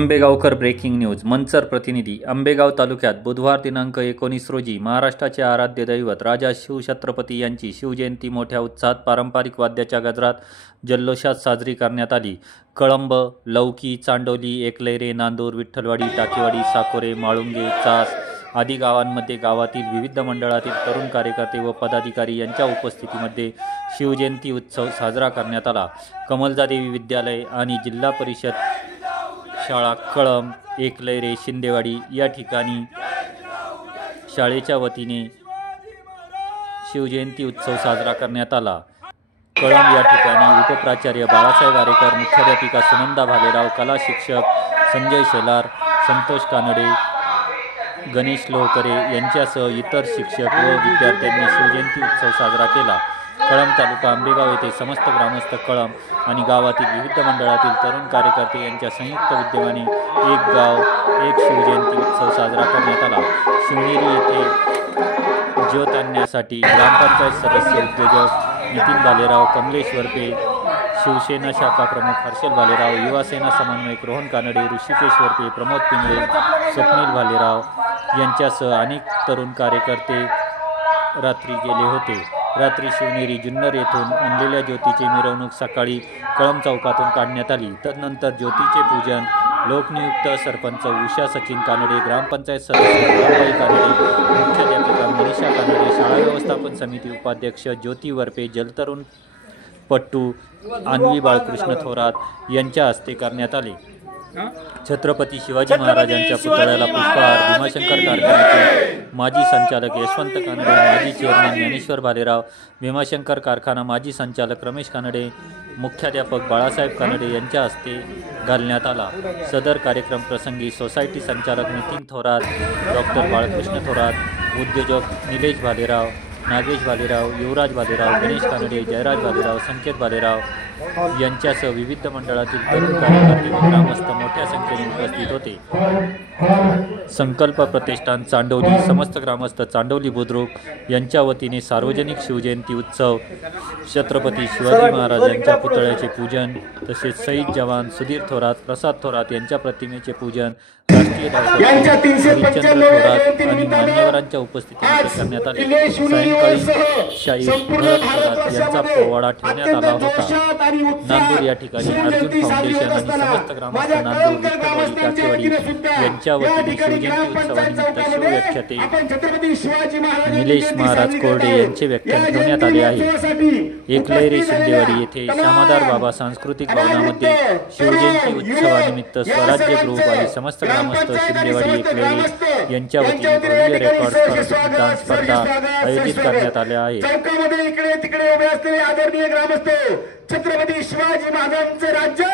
Ambegaonkar breaking news Manchar प्रतिनिधी आंबेगाव तालुक्यात बुधवार दिनांक 19 रोजी महाराष्ट्राचे आराध्य दैवत राजा शिवछत्रपती यांची शिवजयंती मोठ्या उत्साहात पारंपरिक वाद्याच्या गजरात जल्लोषात साजरी करण्यात आली। कळंब, लौकी, चांडोली, एकलैरे, नांदूर, विठ्ठलवाडी, टाकेवाडी, साकोरे, माळुंगे, चास आदी गावांमध्ये गावातील विविध मंडळातील तरुण कार्यकर्ते व पदाधिकारी यांच्या उपस्थितीमध्ये शिवजयंती उत्सव साजरा करण्यात आला। कमलजादेवी विद्यालय आणि जिल्हा परिषद शाळा कळंब, एकलैरे, शिंदेवाडी या ठिकाणी शाळेच्या वतीने शिवजयंती उत्सव साजरा करण्यात आला। कळंब या ठिकाणी उपप्राचार्य बाळासाहेब आरेकर, मुख्याध्यापिका सुनंदा भालेराव, कला शिक्षक संजय शेलार, संतोष कानडे, गणेश लोहकरे यांच्यासह इतर शिक्षक व विद्यार्थ्यांनी शिवजयंती उत्सव साजरा केला। कळंब तालुका आंबेगाव येथे समस्त ग्रामस्थ कळंब आणि गावातील विविध मंडळातील तरुण कार्यकर्ते यांच्या संयुक्त विद्यमाने एक गाव एक शिवजयंती उत्सव साजरा करण्यात आला। शिवनेरी येथे ज्योत आणण्यासाठी ग्रामपंचायत सदस्य उद्योजक नितीन भालेराव, कमलेश वरपे, शिवसेना शाखा प्रमुख हर्षल भालेराव, युवासेना समन्वयक रोहन कानडे, ऋषिकेश वरपे, प्रमोद पिंगळे, स्वप्नील भालेराव यांच्यासह अनेक तरुण कार्यकर्ते रात्री गेले होते। रात्री शिवनेरी जुन्नर येथून आणलेल्या ज्योतीची मिरवणूक सकाळी कळंब चौकातून काढण्यात आली। तदनंतर ज्योतीचे पूजन लोकनियुक्त सरपंच उषा सचिन कानडे, ग्रामपंचायत सदस्य रामबाई कानडे, मुख्याध्यापिका मनीषा कानडे, शाळा व्यवस्थापन समिती उपाध्यक्ष ज्योती वरपे, जलतरुण पट्टू अन्वी बाळकृष्ण थोरात यांच्या हस्ते करण्यात आले। छत्रपती शिवाजी महाराजांच्या पुतळ्याला पुष्पहार भीमाशंकर कारखान्याचे माजी संचालक यशवंत कानडे, माजी चेअरमन ज्ञानेश्वर भालेराव, भीमाशंकर कारखाना माजी संचालक रमेश कानडे, मुख्याध्यापक बाळासाहेब कानडे यांच्या हस्ते घालण्यात आला। सदर कार्यक्रम प्रसंगी सोसायटी संचालक नितीन थोरात, डॉक्टर बाळकृष्ण थोरात, उद्योजक निलेश भालेराव, नागेश भालेराव, युवराज भालेराव, गणेश कानडे, जयराज भालेराव, संकेत भालेराव यांच्यासह विविध मंडळातील तरुण कार्यकर्ते व ग्रामस्थ मोठ्या संख्येने उपस्थित होते। संकल्प प्रतिष्ठान चांडोली, समस्त ग्रामस्थ चांडोली बुद्रुक यांच्या वतीने सार्वजनिक शिवजयंती उत्सव, छत्रपती शिवाजी महाराज यांच्या पुतळ्याचे पूजन तसेच शहीद जवान सुधीर थोरात, प्रसाद थोरात यांच्या प्रतिमेचे पूजन राष्ट्रीय हरिश्चंद्र थोरात आणि मान्यवरांच्या उपस्थितीमध्ये करण्यात आले। सायंकाळी शाहीर भरत थोरात यांचा पोवाडा ठेवण्यात आला होता। नांदूर या ठिकाणी अर्जुन फाउंडेशन आणि समस्त ग्रामस्थ नांदूर, विठ्ठलवाडी, टाकेवाडी यांच्या वतीने शिवजयंती उत्सवानिमित्त शिवव्याख्याते निलेश महाराज कोरडे यांचे व्याख्यान ठेवण्यात आले आहे। एकलैरे शिंदेवाडी येथे श्यामादार बाबा सांस्कृतिक भवनामध्ये शिवजयंती उत्सवानिमित्त स्वराज्य ग्रुप आणि समस्त ग्रामस्थ शिंदेवाडी एकलैरे यांच्या वतीने भव्य रेकॉर्ड डान्स स्पर्धा आयोजित करण्यात आल्या आहेत। छत्रपती शिवाजी महाराजांचं राज्य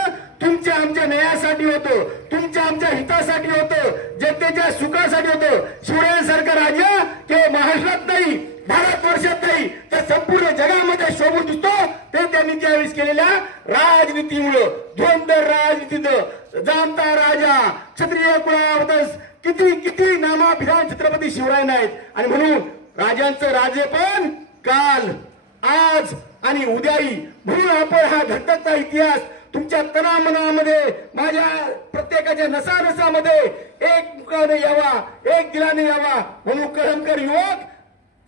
तुमच्या आमच्या न्यायासाठी होतं, तुमच्या आमच्या हितासाठी होतं, जनतेच्या सुखासाठी होतं। शिवरायांसारखं राज्य केवळ महाराष्ट्रात नाही, भारतवर्षात नाही तर संपूर्ण जगामध्ये शोभून दिसतो ते त्यांनी त्यावेळेस केलेल्या राजनीतीमुळं, धुरंधर राजनीतीनं जाणता राजा क्षत्रिय कुळावतस किती किती नामाभिधान छत्रपती शिवरायांना आहेत। आणि म्हणून राजांचं राज्य पण काल, आज आणि उद्याही, म्हणून आपण हा धगधगता इतिहास तुमच्या तनामनामध्ये, माझ्या प्रत्येकाच्या नसानसामध्ये एक मुखाने यावा, एक दिलाने यावा म्हणून कळमकर युवक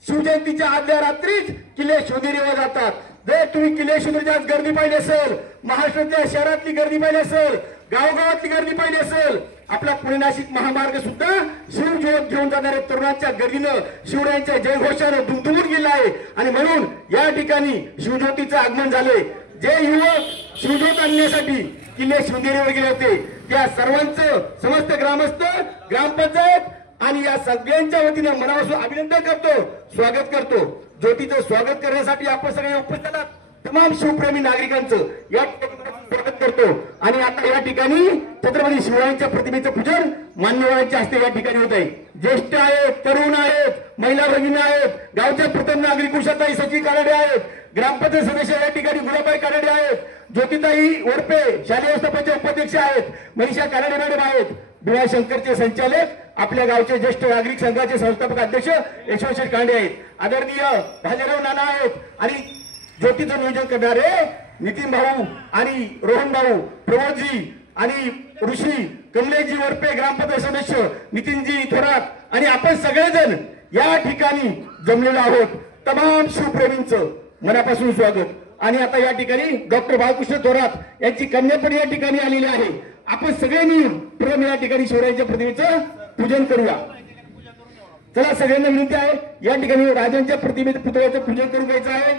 शिवजयंतीच्या आदल्या रात्रीच किल्ले शिवनेरीवर जातात। जर तुम्ही किल्ले शिवनेरीची गर्दी पाहिली असेल, महाराष्ट्राच्या शहरातली गर्दी पाहिली असेल, गावगावातली गर्दी पाहिली असेल, आपला पुणे नाशिक महामार्ग सुद्धा शिवज्योत घेऊन जाणाऱ्या तरुणांच्या गर्दीनं, शिवरायांच्या जयघोषानं दुमदुमून गेला आहे। आणि म्हणून या ठिकाणी शिवज्योतीचं आगमन झाले। जे युवक शिवज्योत आणण्यासाठी किल्ले शिवनेरीवर गेले होते त्या सर्वांचं समस्त ग्रामस्थ, ग्रामपंचायत आणि या सगळ्यांच्या वतीने मनापासून अभिनंदन करतो, स्वागत करतो। ज्योतीचं स्वागत करण्यासाठी आपण सगळे उपस्थित तमाम शिवप्रेमी नागरिकांचं या स्वागत करतो। आणि आता या ठिकाणी छत्रपती शिवरायांच्या प्रतिमेचं पूजन मान्यवरांच्या हस्ते या ठिकाणी होत आहे। ज्येष्ठ आहेत, तरुण आहेत, महिला भगिनी आहेत, गावच्या प्रथम नागरिक उषाताई सचिन कानडे आहेत, ग्रामपंचायत सदस्य या ठिकाणी गुलाबाई कानडे आहेत, ज्योतिताई वरपे शालेय व्यवस्थापनाचे उपाध्यक्ष आहेत, मनीषा कानडे मॅडम आहेत, भीमाशंकरचे संचालक, आपल्या गावचे ज्येष्ठ नागरिक संघाचे संस्थापक अध्यक्ष यशवंत कांडे आहेत, आदरणीय भालेराव नाना आहेत आणि ज्योतीचं नियोजन करणारे नितीन भाऊ आणि रोहन भाऊ, प्रमोदजी आणि ऋषी कमलेशजी वरपे ग्रामपंचायत सदस्य नितीनजी थोरात आणि आपण सगळेजण या ठिकाणी जमलेलो आहोत. तमाम शिवप्रेमींचं मनापासून स्वागत. आणि आता या ठिकाणी डॉक्टर बाळकृष्ण थोरात यांची कन्या पण या ठिकाणी आलेली आहे. आपण सगळे मिळून प्रथम या ठिकाणी शिवरायांच्या प्रतिमेचं पूजन करूया. चला सगळ्यांना विनंती आहे, या ठिकाणी राजांच्या प्रतिमेचं पुतळ्याचं पूजन करून घ्यायचं आहे.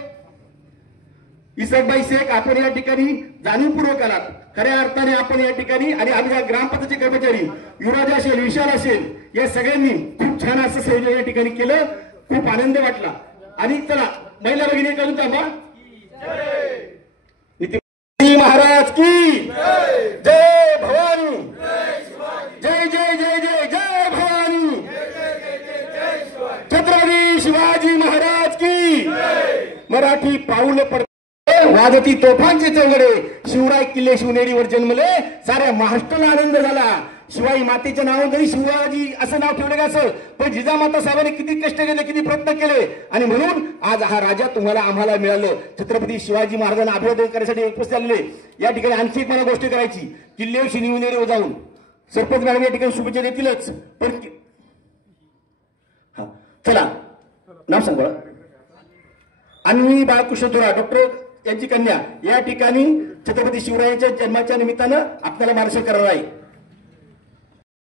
इसकबाई शेख आपण या ठिकाणी जाणीवपूर्वक आलात. खऱ्या अर्थाने आपण या ठिकाणी आणि आमच्या ग्रामपंचायतचे कर्मचारी युवराज असेल, विशाल असेल, या सगळ्यांनी खूप छान असं संयोजन या ठिकाणी केलं. खूप आनंद वाटला. आणि चला महिला भगिनी करून थांबा. महाराज की जय भवानी, जय जय जय जय जय भवानी, छत्रपती शिवाजी महाराज की. मराठी पाऊल पडते वाजती तोफांचे चौघडे, शिवराय किल्ले शिवनेरीवर जन्मले, साऱ्या महाराष्ट्राला आनंद झाला. शिवाई मातेच्या नावावर जरी शिवाजी असं नाव ठेवलं असं, पण जिजामाता साहेबांनी किती कष्ट केले, किती प्रयत्न केले आणि म्हणून आज हा राजा तुम्हाला आम्हाला मिळालं. छत्रपती शिवाजी महाराजांना अभिवादन करण्यासाठी उपस्थित झालेले. या ठिकाणी आणखी एक मला गोष्ट करायची. किल्ले शिवनेरीवर जाऊन सरपंच मॅडम या ठिकाणी शुभेच्छा देतीलच, पण चला नाव सांग बरं. अन्वी बाळकृष्ण थोरात डॉक्टर यांची कन्या या ठिकाणी छत्रपती शिवरायांच्या जन्माच्या निमित्तानं आपल्याला मार्गदर्शन करणार आहे.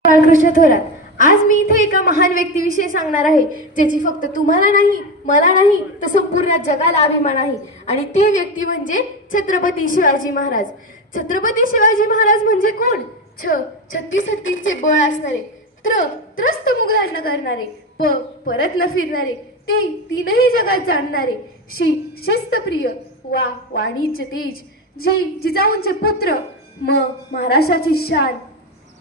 बाळकृष्ण थोरात, आज मी इथे एका महान व्यक्तीविषयी सांगणार आहे, ज्याची फक्त तुम्हाला नाही, मला नाही, तर संपूर्ण जगाला अभिमान आहे. आणि ती व्यक्ती म्हणजे छत्रपती शिवाजी महाराज. छत्रपती शिवाजी महाराज म्हणजे कोण? 36 बळ असणारे, त्रस्त मुघलांना करणारे, परत न फिरणारे, ते तीनही जगात जाणणारे, शिस्तप्रिय, वाणिज्य तेज, जिजाऊंचे पुत्र, महाराष्ट्राची शान,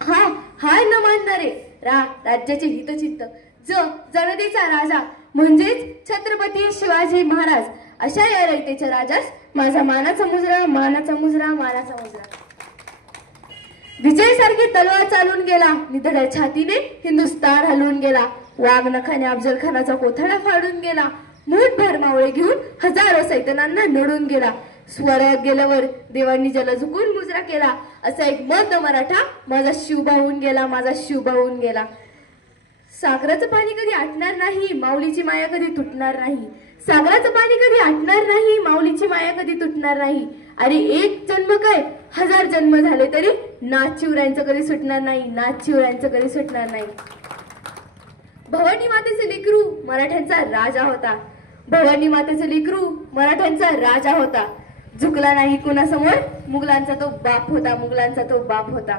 हाय न मानणारे, राज्याचे हितचिंतक, जनतेचा राजा म्हणजेच छत्रपती शिवाजी महाराज. अशा या रयतेच्या राजास माझा मानाचा मुजरा, मानाचा मुजरा, मानाचा मुजरा. विजय सारखी तलवार चालून गेला, निधड्या छातीने हिंदुस्तान हलवून गेला, वाघ नखाने अफजल खानाचा कोथळा फाडून गेला, मूठभर मावळे घेऊन हजारो सैतानांना नडून गेला, स्वर्गात गेल्यावर देवांनी जल झुकून मुजरा केला, असा एक मर्द मराठा माझा शिवबा होऊन गेला, माझा शिवबा होऊन गेला. सागराचं पाणी कधी आटणार नाही, माऊलीची माया कधी तुटणार नाही. सागराचं पाणी कधी आटणार नाही, माऊलीची माया कधी तुटणार नाही. अरे एक जन्म काय, 1000 जन्म झाले तरी नाथ शिवरायांचं कधी सुटणार नाही, नाथ शिवरायांचं कधी सुटणार नाही. भवानी मातेचे लेकरू मराठ्यांचा राजा होता, भवानी मातेचे लेकरू मराठ्यांचा राजा होता. झुकला नाही कुणासमोर, मुघलांचा तो बाप होता, मुघलांचा तो बाप होता.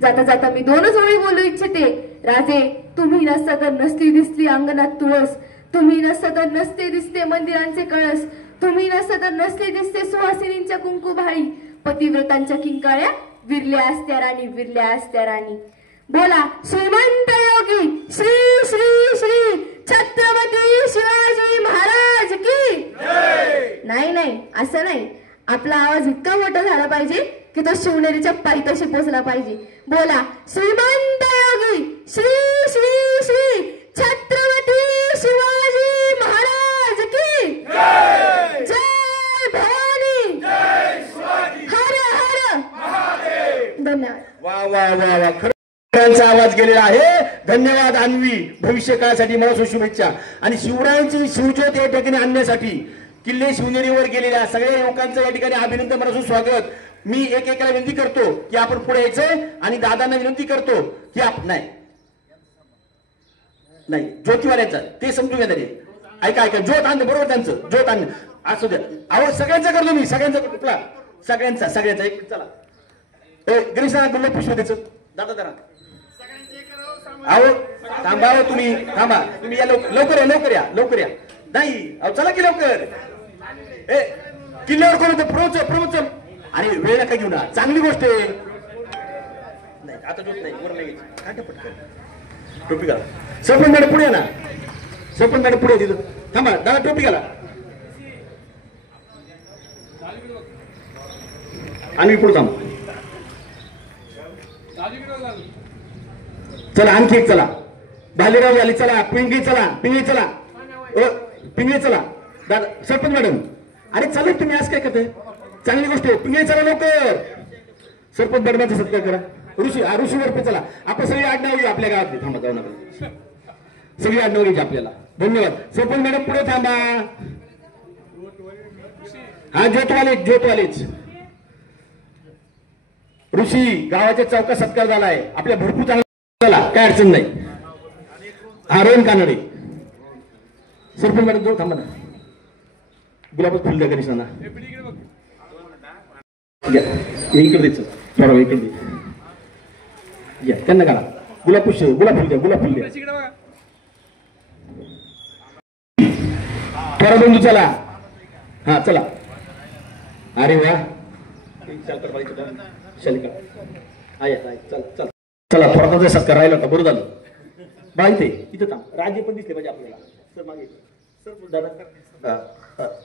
जाता जाता मी 2च ओळी बोलू इच्छिते. राजे, तुम्ही नसता तर नसती दिसली अंगणात तुळस, तुम्ही नसता तर नसते दिसते मंदिरांचे कळस, तुम्ही नसता तर नसते दिसते सुहासिनींच्या कुंकू भाळी, पतिव्रतांच्या किंकाळ्या विरल्या असत्या राणी, विरल्या असत्या राणी. बोला श्रीमंत योगी श्री श्री श्री छत्रपती शिवाजी महाराज की. नाही नाही, असं नाही. आपला आवाज इतका मोठा झाला पाहिजे की तो शिवनेरीच्या पायथ्याशी पोहोचला पाहिजे. बोला श्रीमंत योगी श्री श्री श्री छत्रपती शिवाजी महाराज की. जय भवानी, हर हर महादेव. धन्यवाद. वा वा वा वा, खरंच आवाज गेलेला आहे. धन्यवाद अन्वी. भविष्य काळासाठी मला शुभेच्छा. आणि शिवरायांची शिवज्योत या ठिकाणी आणण्यासाठी किल्ले शिवनेरीवर गेलेल्या सगळ्या युवकांचं या ठिकाणी अभिनंदन, मला स्वागत. मी एकेकाला विनंती करतो की आपण पुढे यायचंय आणि दादांना विनंती करतो की नाही ज्योतिवाल्याचं ते समजून घ्या तरी. ऐका ज्योत आणलं बरोबर, त्यांचं ज्योत आणलं असू द्या. अहो सगळ्यांचा करतो मी, सगळ्यांचा सगळ्यांचा एक चला. गणेशांना गुलाब पुष्प द्यायचं दादा जरा. अहो थांबा, तुम्ही थांबा, तुम्ही या लवकर या. नाही अहो चला की लवकर. किल्ल्यावर कोण होतं? प्रमोद. अरे वेळ नका घेऊ ना, चांगली गोष्ट आहे. नाही आता जोत नाही, वर नाही घ्यायची. पटकन टोपी घाला. सरपंच मॅडम पुढे ना, सरपंच मॅडम पुढे तिथं थांबा. दादा टोपी घाला. आणि पुढे थांबा. चला आणखी एक चला. भालेराव आली चला. पिंगळी चला. दादा सरपंच मॅडम, अरे चला तुम्ही आज काय करते? चांगली गोष्ट आहे. पिंगळी चला लवकर. सरपंच मॅडमचा सत्कार करा. ऋषीवर पे चला. आपण सगळी आडनाव घेऊ आपल्या गावातली. थांबा जाऊ नका. सगळी आडनाव घ्यायची आपल्याला. धन्यवाद. सरपंच मॅडम पुढे थांबा. हा ज्योतवालेच. ऋषी गावाच्या चौका सत्कार झालाय आपल्या. भरपूर चांगला काय अडचण नाही. हा रोहन कानडे. सरपंच मॅडम जो थांबा ना. गुलाबच फुल द्या गणेशांना. इकडे द्यायचं थोडा वेळ इकडे घ्या. त्यांना काढा. गुलाब फुल द्या. थोडा बंधू चला. हा चला. अरे वा. चला थोडा सत्कार राहिला होता. बरं झालं. बाई इथं थांब. राजे पण दिसले पाहिजे आपल्याला. सर मागे सर.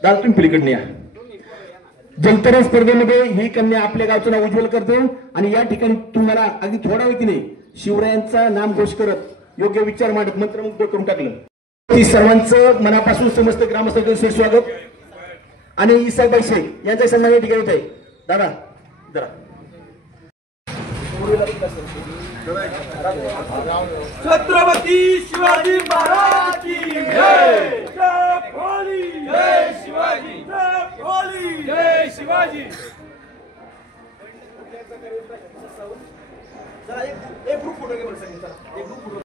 दादा तुम्ही पलीकडे या. जलतरण स्पर्धेमध्ये ही कन्या आपल्या गावचं नाव उज्ज्वल करते आणि या ठिकाणी तुम्हाला अगदी थोडा वेळ नाही शिवरायांचा नामघोष करत योग्य विचार मांडत मंत्रमुग्ध करून टाकलं. ती सर्वांचं मनापासून समस्त ग्रामस्थांचं स्वागत आणि इसाबाई शेख यांचा सन्मान या ठिकाणी होत आहे. दादा जरा छत्रपती शिवाजी महाराज की जय. जय शिवाजी. जय शिवाजी. एक ग्रुप फोटो घे.